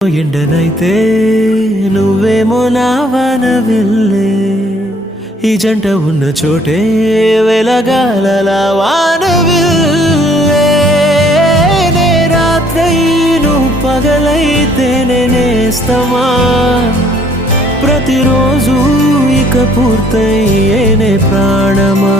ఎండనైతే నువ్వేమో నా వానవిల్లే, ఈ జంట ఉన్న చోటే వెలగాలలా వానవిల్లే. నే రాత్రై నువ్వు పగలైతే నేనేస్తమా, ప్రతిరోజు ఇక పూర్తయ్యేనే ప్రాణమా.